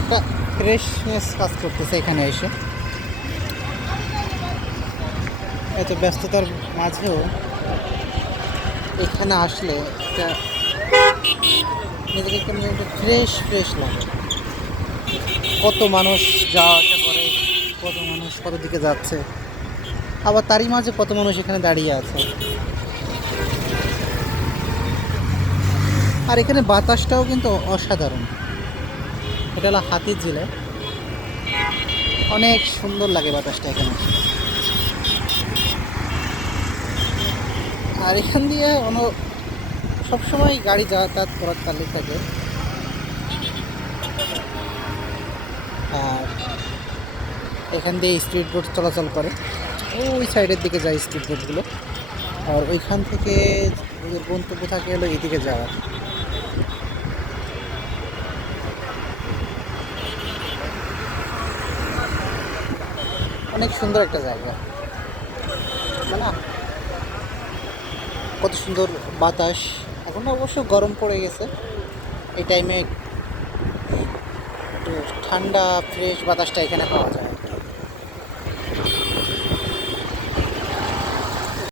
একটা ফ্রেশনেস কাজ করতেছে এখানে এসে। এত ব্যস্ততার মাঝেও এখানে আসলে একটা নিজেকে কেমন একটা ফ্রেশ ফ্রেশ লাগে। কত মানুষ যাওয়া আসা করে, কত মানুষ কত দিকে যাচ্ছে, আবার তারই মাঝে কত মানুষ এখানে দাঁড়িয়ে আছে। আর এখানে বাতাসটাও কিন্তু অসাধারণ। এটা হলো হাতিরঝিলে, অনেক সুন্দর লাগে বাতাসটা এখানে। আর এখান দিয়ে সবসময় গাড়ি যাতায়াত করার চালু থাকে। আর এখান দিয়ে স্পিড বোট চলাচল করে, ওই সাইডের দিকে যায় স্পিড বোটগুলো। আর ওইখান থেকে ওদের গন্তব্য থাকে হলো এদিকে যাওয়ার। অনেক সুন্দর একটা জায়গা, না? কত সুন্দর বাতাস। এখন অবশ্য গরম পড়ে গেছে, এই টাইমে একটু ঠান্ডা ফ্রেশ বাতাসটা এখানে পাওয়া যায়।